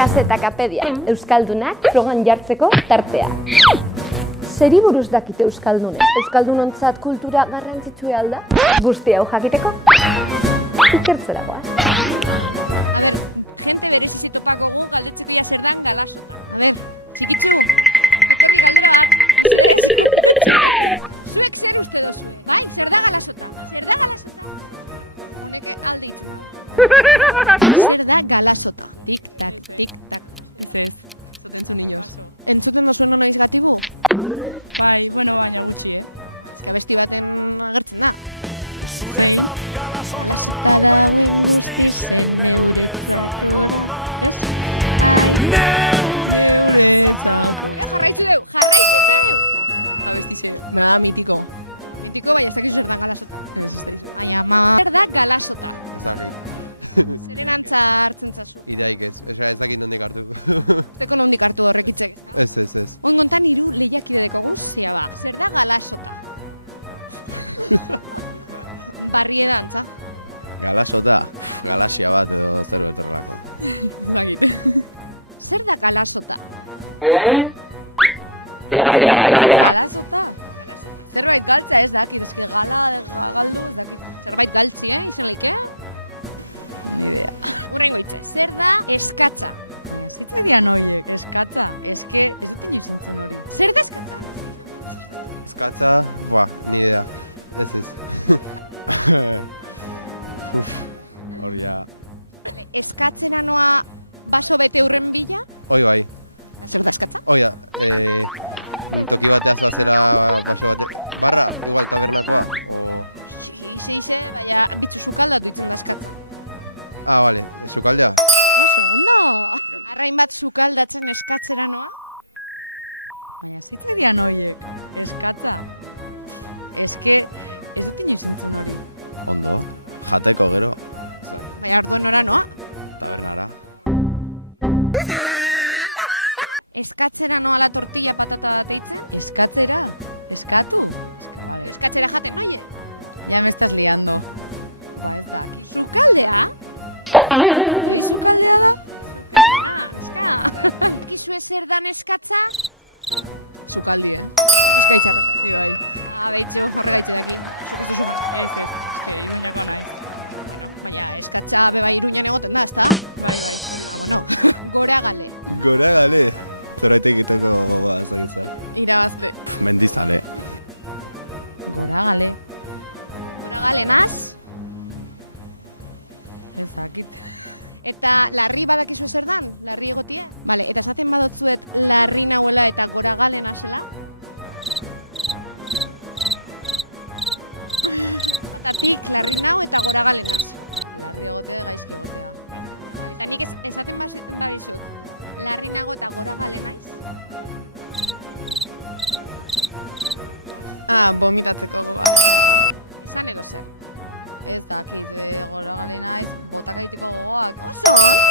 Kazetakapedia, Euskaldunak frogan jartzeko tartea. Zeri buruz dakite Euskaldunek? Euskaldunontzat kultura garrantzitsua alda? Guzti hau jakiteko? Ikertzeragoa. A ber, gente berezi topako gu galdetzeko ia zer dan galasota. A ber, txikitzu, etorri galdera bat, mesedez. Zuek zer uste dozue? Bai, zer da galasota? Zer da galasota? Honek alde itzen dago. Zer da galasota? Tik-tak, tik-tak. Ez, zotentzun inoz. Entzuten dozuen noiz gatibu? Bai, bueno, baina gutxi, Ez que abesti baten agertzen da. Zein? Galasota dauen guztizen neuretzako da. Ez? Ai. Neuretzako. Jarraitzu deu, jarraitzen deu! Abestize, me da mitiko. Mitiko, bai, ez dakizu zer dan galasota. Ez da izu. Ai, ama. Zer da galasota? Ez dakit. Zeren antza hartzen zazu? Ideaik ez, ez dakit nondik hartu. Zeko nondik hartu horrek hitzek, ez da? Ez. Oingontan hiru lehiakide dekogu, zea ba. Zer da galasota? Barrie da antza. Galasota? Galaxia bat edo zerbait horrelako. Zagit. Zer da galasota? Galasota? Zerbait galtza ez dakit, eski galdu ez dakit. Zerbait galtzi, izen leike? Ni idea. Urrengo hitze. Zer da eskatza? Baina zitzak dian horiek, eskatza. Eske ez dut inoiz entzun hori. Zer da eskatza? Eskatza, ni idea. Ez. Hor ja. Vale, eskatzena noa baso bete urren bila? Hoi bai. Zer da eskatza? Hoi da, toki batea zoazela baso bate. Barra, igual tabernakoa, o... Ize, baina bitzu sukaldatu itzen da eskatza. Ah, bale, sukaldea? Oso, ondo! Arrain bat sukaldatzen eskatzera noa? Baina zitzak dian horiek, eskatza. Eske ez dut inoiz entzun hori. Ondo, jateko gero. Baina orduen nora noa? Tabernara. Eskatzera noa la tortilla patata dateitzen? Eskatzera? Eskatu? Vale. Eskatzera jaten, noie? Ya me estás liando. Ba ez da, aki. Sukaldea? Doi sukaldea da? Sukaldea, eska. Kizue zer dan eskatza? Sukaldi, Bizkaitzarra zara. Bai. Behitxo, horregaitze daki. Zuk ez duzu jaz. Ez, eske, iruñako naiz. Bueno, baina eskatza beba Iruñan egoten da, ezta? Bai, hori. Bueno, gora gale. Gora gale. Zoraitek itoko gogoa ezagitzar. Irabazle. Mendizale. Gora gale. Gora gale naz. Ez dakit. Eta larri badakizu zer dan? Larri egotie? Vale, eta esaten badotzuet larri nahuela eta gora gale nazela? Batatik larri nau eta gora gale naz. Larri egotea, gaizki egotea. Vale, eta nik esaten badizut, larri nago eta gora gale naiz? Vomitatzeko gogoa. Esan edo zer. Ez dakit, gora gale naiz, botak egiteko gogoak. Oso ondo!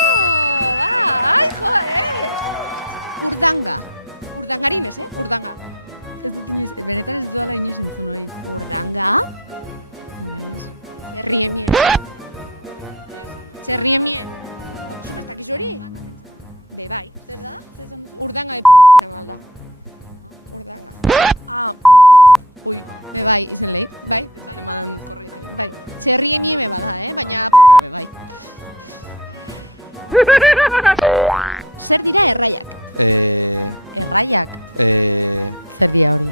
Bai, jo, Urdanga. Urdangarin ez, Urdanga. Ez dut inoiz, benetan ez dut dala inoiz entzun hori. Urdanga? Zerriemie. Zerriemie. Zuk ez dakizu hori? Be, bai. Zer da? Zer esan duzu? Urdanga emalda. Urdanga. Ui, Be, bai, izen lehi. Bai, esaten badan korreitik. bai. Zerriemie me bada, baina be, bai. Zer dira erraiak? Erraiak? Zer dia hori?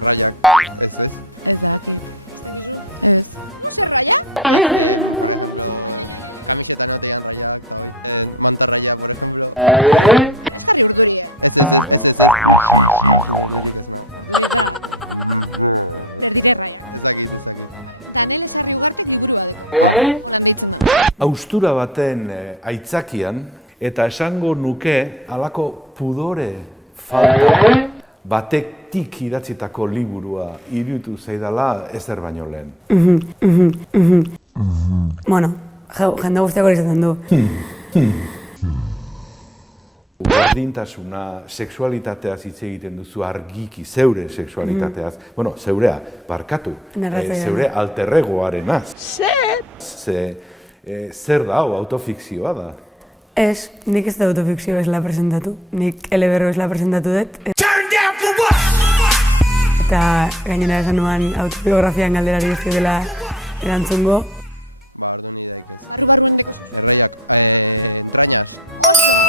Raiak, ez. Ez dakit. Ez dakizu? Ez. Zer raia? Por ejemplo, kamiseta no teían raiak, eta hoi. Manta raia, por ejemplo. Ez jarri urduri, Ez. Urdurik ez nahi. Urduri da. Zer dire erraiak. Ez dakit. Danel Esarri Ugartek liburu badeko. Holan deitzen da. Haustura baten aitzakian, eta esango nuke halako pudore falta batetik idatzitako liburua iruditu zaidala ezer baino lehen. Bueno, jende guztiak hori izaten du. Gordintasuna, sexualitateaz hitz egiten duzu argiki, zeure sexualitateaz. Bueno, zeurea, barkatu. Zeure alterregoarenaz. Zer da hau, autofikzioa da. Ez, nik ez da autofikzio bezala presentatu. Nik eleberro bezala presentatu dut. Eta gainera esan nuen autobiografian galderari ez dela erantzungo. Ba, ordu ni daik ez. Barru-barruen deko zuz. Erraiak, entrañas. Oso,